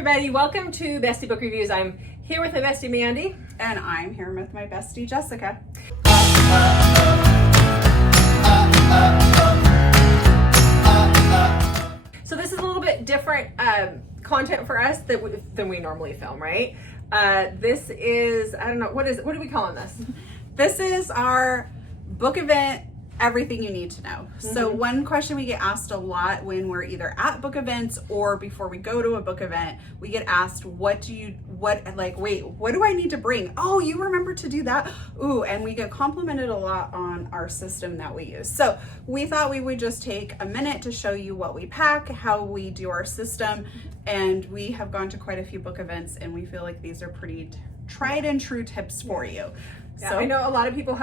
everybody, welcome to Bestie Book Reviews. I'm here with my bestie Mandy. And I'm here with my bestie Jessica. So this is a little bit different content for us than we normally film, right? This is, I don't know, what are we calling this? This is our book event, everything you need to know. So one question we get asked a lot when we're either at book events or before we go to a book event, we get asked, what do I need to bring? Oh, you remember to do that? Ooh, and we get complimented a lot on our system that we use. So we thought we would just take a minute to show you what we pack, how we do our system, and we have gone to quite a few book events and we feel like these are pretty tried and true tips for you. Yeah, so I know a lot of people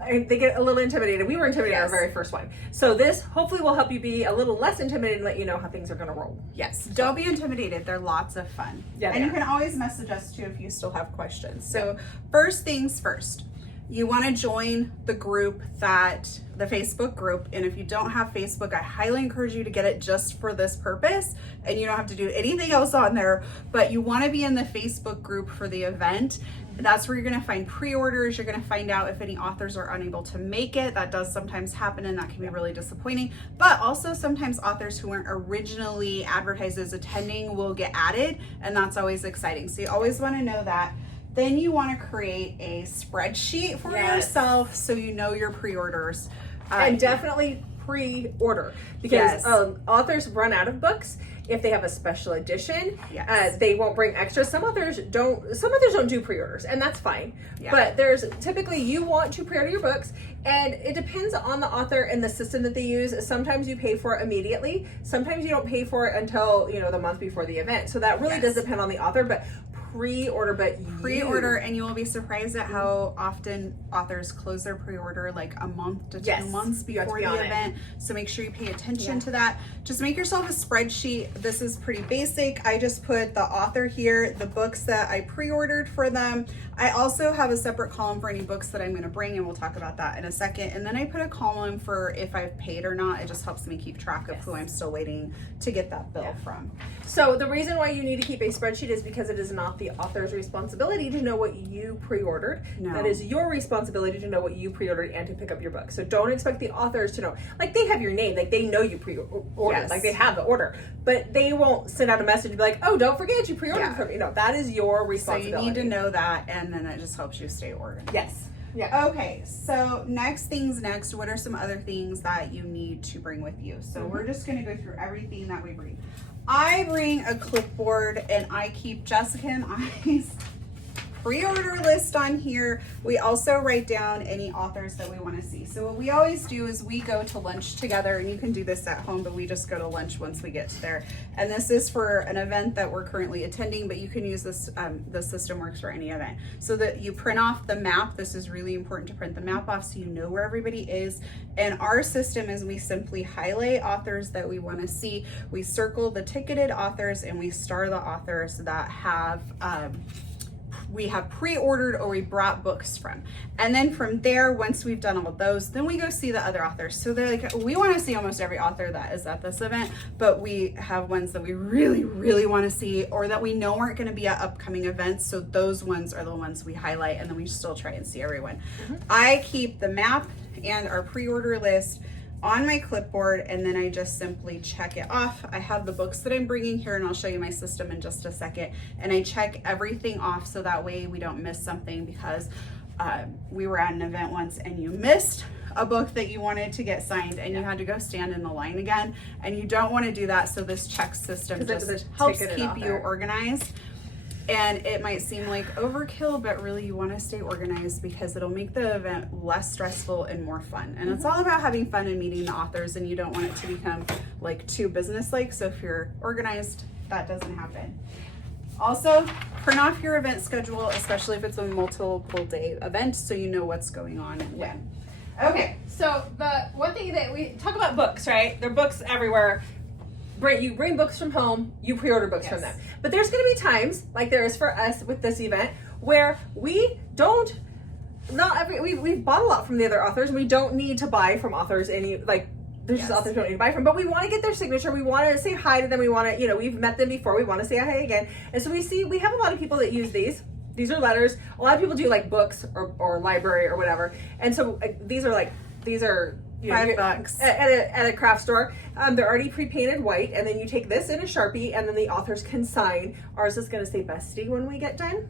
they get a little intimidated. We were intimidated our very first one. So this hopefully will help you be a little less intimidated and let you know how things are going to roll. Yes, don't be intimidated. They're lots of fun. Yeah, and you can always message us too if you still have questions. So first things first, you want to join the group, the Facebook group. And if you don't have Facebook, I highly encourage you to get it just for this purpose. And you don't have to do anything else on there, but you want to be in the Facebook group for the event. That's where you're going to find pre-orders. You're going to find out if any authors are unable to make it. That does sometimes happen and that can be really disappointing. But also sometimes authors who weren't originally advertised as attending will get added, and that's always exciting. So you always want to know that. Then you want to create a spreadsheet for yourself so you know your pre-orders. And definitely pre-order, because authors run out of books if they have a special edition. They won't bring extras. Some authors don't do pre-orders, and that's fine. But there's typically, you want to pre-order your books, and it depends on the author and the system that they use. Sometimes you pay for it immediately. Sometimes you don't pay for it until the month before the event. So that really does depend on the author, but pre-order, and you will be surprised at how often authors close their pre-order like a month to 2 months before the event. So make sure you pay attention to that. Just make yourself a spreadsheet. This is pretty basic. I just put the author here, the books that I pre-ordered for them. I also have a separate column for any books that I'm going to bring, and we'll talk about that in a second. And then I put a column for if I've paid or not. It just helps me keep track of who I'm still waiting to get that bill from. So the reason why you need to keep a spreadsheet is because it is not the author's responsibility to know what you pre-ordered. No. That is your responsibility to know what you pre-ordered and to pick up your book. So don't expect the authors to know. Like, they have your name, like they know you pre-ordered, like they have the order, but they won't send out a message and be like, oh, don't forget you pre-ordered from me. No, that is your responsibility. So you need to know that, and then it just helps you stay organized. Yes. Yeah. Okay, so next, what are some other things that you need to bring with you? So we're just going to go through everything that we bring. I bring a clipboard, and I keep Jessica and I's pre-order list on here. We also write down any authors that we want to see. So what we always do is we go to lunch together, and you can do this at home, but we just go to lunch once we get there. And this is for an event that we're currently attending, but you can use this, the system works for any event. So that you print off the map. This is really important to print the map off so you know where everybody is. And our system is we simply highlight authors that we want to see. We circle the ticketed authors, and we star the authors that have we have pre-ordered or we brought books from. And then from there, once we've done all those, then we go see the other authors. So they're like, we want to see almost every author that is at this event, but we have ones that we really, really want to see, or that we know aren't going to be at upcoming events. So those ones are the ones we highlight, and then we still try and see everyone. I keep the map and our pre-order list on my clipboard, and then I just simply check it off. I have the books that I'm bringing here, and I'll show you my system in just a second. And I check everything off so that way we don't miss something, because we were at an event once and you missed a book that you wanted to get signed, and you had to go stand in the line again, and you don't want to do that. So this check system just helps keep you organized. And it might seem like overkill, but really you want to stay organized because it'll make the event less stressful and more fun. And it's all about having fun and meeting the authors, and you don't want it to become like too business-like. So if you're organized, that doesn't happen. Also, print off your event schedule, especially if it's a multiple day event, so you know what's going on and when. Okay, so the one thing that we talk about books, right? There are books everywhere. You bring books from home, you pre-order books from them. But there's going to be times, like there is for us with this event, where we don't, we've bought a lot from the other authors, and we don't need to buy from authors there's just authors we don't need to buy from, but we want to get their signature. We want to say hi to them. We want to, we've met them before. We want to say hi again. And so we have a lot of people that use these. These are letters. A lot of people do like books or library or whatever. And so these are $5 at a craft store. They're already pre-painted white, and then you take this in a Sharpie, and then the authors can sign. Ours is going to say Bestie when we get done.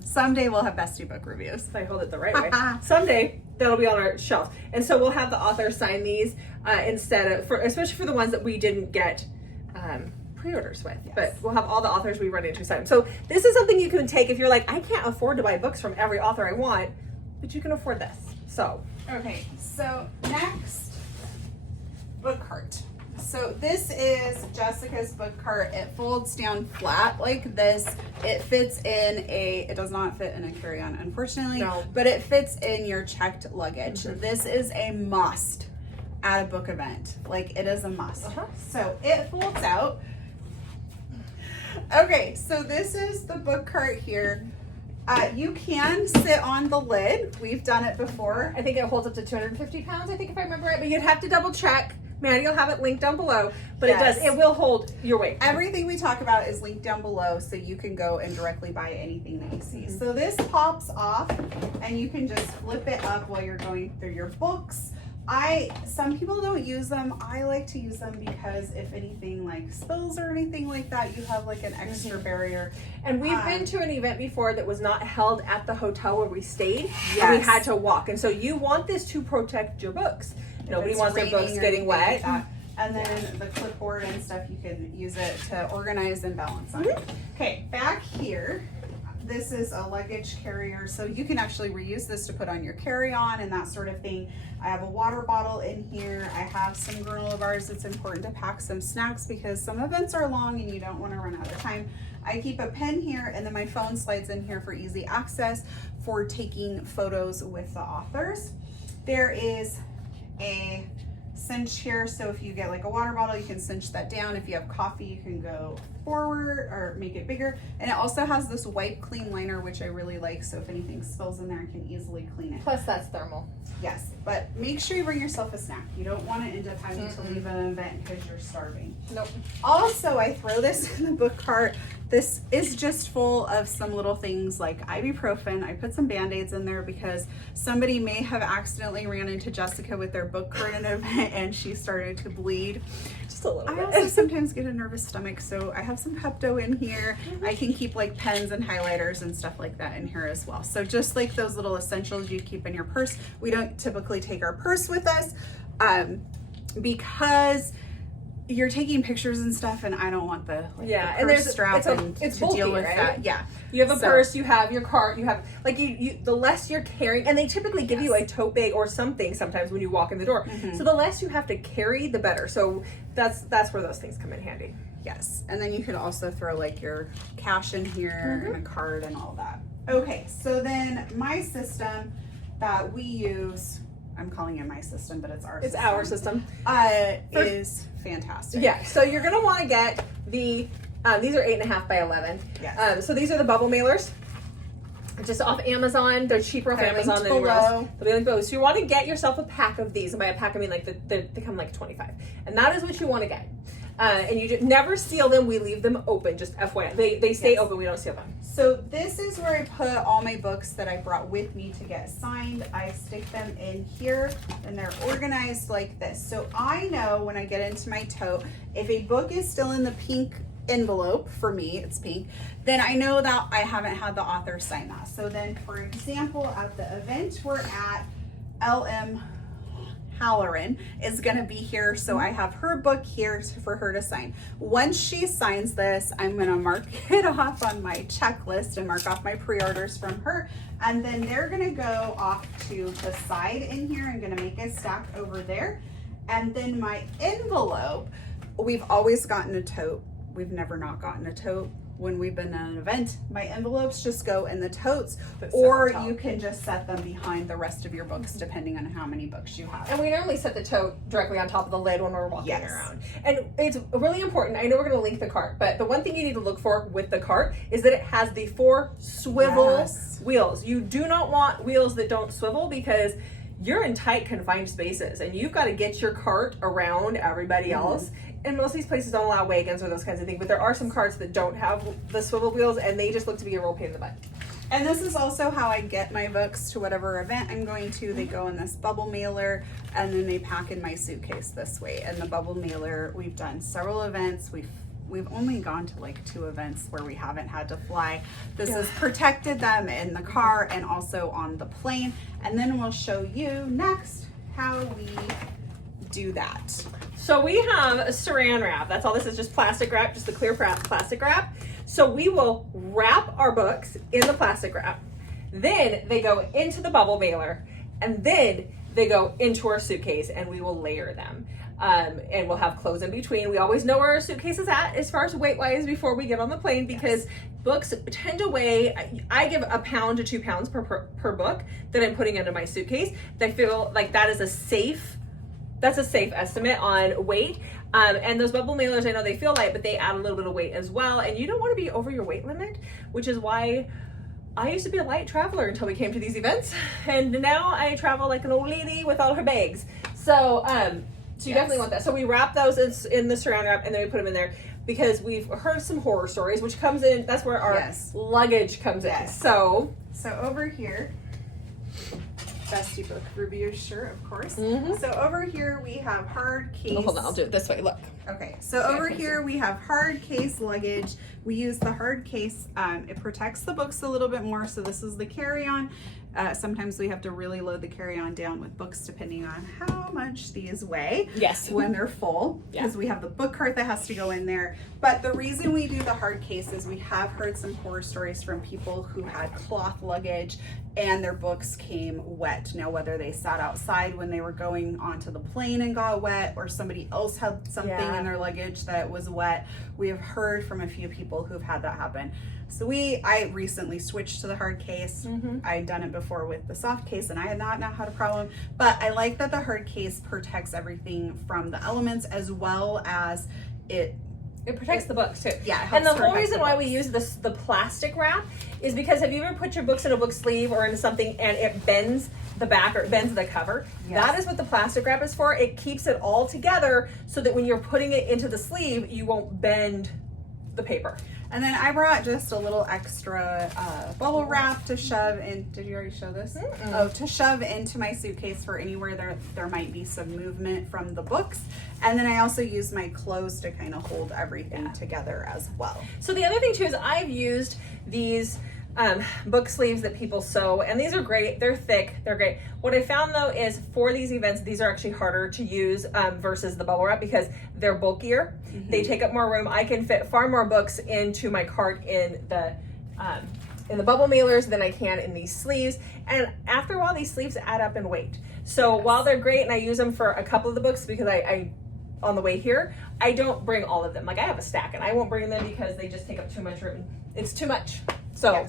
Someday we'll have Bestie Book Reviews. If I hold it the right way. Someday that'll be on our shelf. And so we'll have the authors sign these instead of, especially for the ones that we didn't get pre-orders with. Yes. But we'll have all the authors we run into sign them. So this is something you can take if you're like, I can't afford to buy books from every author I want, but you can afford this. So. Okay, so next, book cart. So this is Jessica's book cart. It folds down flat like this. It fits in it does not fit in a carry-on, unfortunately, but it fits in your checked luggage. Mm-hmm. This is a must at a book event. Like, it is a must. So it folds out. Okay, so this is the book cart here. You can sit on the lid. We've done it before. I think it holds up to 250 pounds, I think, if I remember right, but you'd have to double check. Maddie will have it linked down below, but it will hold your weight. Everything we talk about is linked down below, so you can go and directly buy anything that you see. So this pops off, and you can just flip it up while you're going through your books. Some people don't use them. I like to use them because if anything like spills or anything like that, you have like an extra barrier. And we've been to an event before that was not held at the hotel where we stayed. And we had to walk. And so you want this to protect your books. Nobody wants their books getting wet. Like and then the clipboard and stuff, you can use it to organize and balance on. Okay, back here, this is a luggage carrier, so you can actually reuse this to put on your carry-on and that sort of thing. I have a water bottle in here. I have some granola bars. It's important to pack some snacks because some events are long and you don't want to run out of time. I keep a pen here, and then my phone slides in here for easy access for taking photos with the authors. There is a cinch here, so if you get like a water bottle, you can cinch that down. If you have coffee, you can go forward or make it bigger. And it also has this wipe clean liner, which I really like, so if anything spills in there, I can easily clean it. Plus that's thermal. Yes, but make sure you bring yourself a snack. You don't want to end up having to leave an event because you're starving. Nope. Also, I throw this in the book cart. This is just full of some little things like ibuprofen. I put some Band-Aids in there because somebody may have accidentally ran into Jessica with their book cart in an event and she started to bleed. Just a little bit. I also sometimes get a nervous stomach, so I have some Pepto in here. I can keep like pens and highlighters and stuff like that in here as well. So just like those little essentials you keep in your purse. We don't typically take our purse with us because you're taking pictures and stuff, and I don't want the purse strap it's to bulky, deal with right? that. Yeah, you have a purse, you have your cart, you have like you the less you're carrying, and they typically give you a tote bag or something sometimes when you walk in the door. So the less you have to carry, the better. So that's where those things come in handy. Yes, and then you could also throw like your cash in here and a card and all that. Okay, so then my system that we use, I'm calling it my system, but it's our system. It's our system. Is fantastic. Yeah, so you're going to want to get the, these are 8.5 by 11. Yes. So these are the bubble mailers. Just off Amazon. They're cheaper off Amazon than anywhere else. They'll be linked below. So you want to get yourself a pack of these. And by a pack, I mean like they come like 25. And that is what you want to get. And you just never seal them. We leave them open, just FYI. They stay open. We don't seal them. So this is where I put all my books that I brought with me to get signed. I stick them in here, and they're organized like this. So I know when I get into my tote, if a book is still in the pink envelope, for me it's pink, then I know that I haven't had the author sign that. So then, for example, at the event we're at, LM Halloran is going to be here, so I have her book here for her to sign. Once she signs this, I'm going to mark it off on my checklist and mark off my pre-orders from her, and then they're going to go off to the side in here. I'm going to make a stack over there, and then my envelope, we've always gotten a tote. We've never not gotten a tote when we've been at an event. My envelopes just go in the totes, or you can just set them behind the rest of your books depending on how many books you have. And we normally set the tote directly on top of the lid when we're walking around. And it's really important. I know we're going to link the cart, but the one thing you need to look for with the cart is that it has the 4 swivel wheels. You do not want wheels that don't swivel because you're in tight confined spaces and you've got to get your cart around everybody else. And most of these places don't allow wagons or those kinds of things, but there are some carts that don't have the swivel wheels and they just look to be a real pain in the butt. And this is also how I get my books to whatever event I'm going to. They go in this bubble mailer and then they pack in my suitcase this way. And the bubble mailer, we've done several events. We've only gone to like 2 events where we haven't had to fly. This has protected them in the car and also on the plane. And then we'll show you next how we do that. So we have a saran wrap. That's all this is, just plastic wrap, just the clear plastic wrap. So we will wrap our books in the plastic wrap. Then they go into the bubble mailer and then they go into our suitcase and we will layer them. And we'll have clothes in between. We always know where our suitcase is at as far as weight-wise before we get on the plane because books tend to weigh, I give 1 pound to 2 pounds per book that I'm putting into my suitcase. I feel like that is a safe estimate on weight. And those bubble mailers, I know they feel light, but they add a little bit of weight as well. And you don't want to be over your weight limit, which is why I used to be a light traveler until we came to these events. And now I travel like an old lady with all her bags. So you definitely want that. So we wrap those in the saran wrap and then we put them in there because we've heard some horror stories, which comes in, that's where our luggage comes in. So over here, Bestie Book Reviews shirt, of course. So over here we have hard case. Oh, hold on, I'll do it this way, look. Okay, so over here we have hard case luggage. We use the hard case. It protects the books a little bit more. So this is the carry-on. Sometimes we have to really load the carry-on down with books depending on how much these weigh. Yes. When they're full, because we have the book cart that has to go in there. But the reason we do the hard case is we have heard some horror stories from people who had cloth luggage and their books came wet. Now, whether they sat outside when they were going onto the plane and got wet, or somebody else had something in their luggage that was wet, we have heard from a few people who've had that happen. So I recently switched to the hard case. I had done it before with the soft case and I had not had a problem, but I like that the hard case protects everything from the elements as well as it protects the books too. Yeah. And the whole reason why we use the plastic wrap is because have you ever put your books in a book sleeve or into something and it bends the back or it bends the cover? That is what the plastic wrap is for. It keeps it all together so that when you're putting it into the sleeve, you won't bend the paper. And then I brought just a little extra bubble wrap to shove in. Did you already show this? Oh, to shove into my suitcase for anywhere there might be some movement from the books. And then I also use my clothes to kind of hold everything together as well. So the other thing too is I've used these book sleeves that people sew, and these are great. They're thick, they're great. What I found though is for these events, these are actually harder to use versus the bubble wrap because they're bulkier. They take up more room. I can fit far more books into my cart in the bubble mailers than I can in these sleeves. And after a while, these sleeves add up in weight. So while they're great and I use them for a couple of the books because I on the way here, I don't bring all of them. Like I have a stack and I won't bring them because they just take up too much room. It's too much. So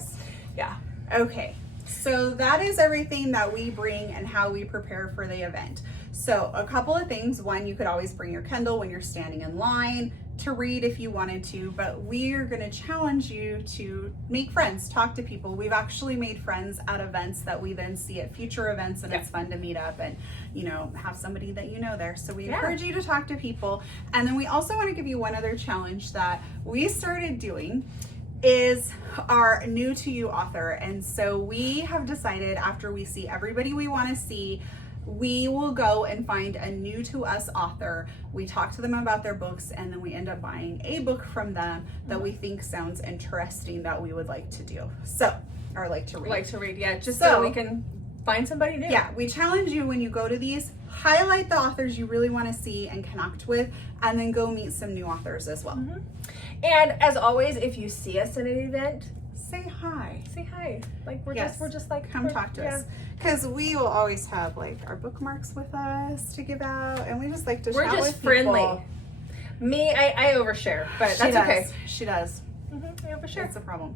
Okay, so that is everything that we bring and how we prepare for the event. So a couple of things. One, you could always bring your Kindle when you're standing in line to read if you wanted to, but we're going to challenge you to make friends, talk to people. We've actually made friends at events that we then see at future events, and it's fun to meet up and, you know, have somebody that you know there. So we encourage you to talk to people. And then we also want to give you one other challenge that we started doing is our new to you author. And so we have decided after we see everybody we want to see, we will go and find a new to us author. We talk to them about their books and then we end up buying a book from them that we think sounds interesting that we would like to do. So, or like to read. Yeah, just so we can find somebody new. Yeah, we challenge you when you go to these, highlight the authors you really want to see and connect with, and then go meet some new authors as well. And as always, if you see us at an event, say hi. Say hi. Like we're just like come talk to us, because we will always have like our bookmarks with us to give out, and we just like to chat with people. We're just friendly. Me, I overshare, but that's okay. She does. I overshare. It's a problem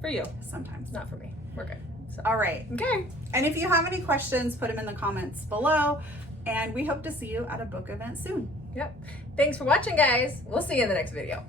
for you sometimes, not for me. We're good. So. All right. Okay. And if you have any questions, put them in the comments below, and we hope to see you at a book event soon. Yep. Thanks for watching, guys. We'll see you in the next video.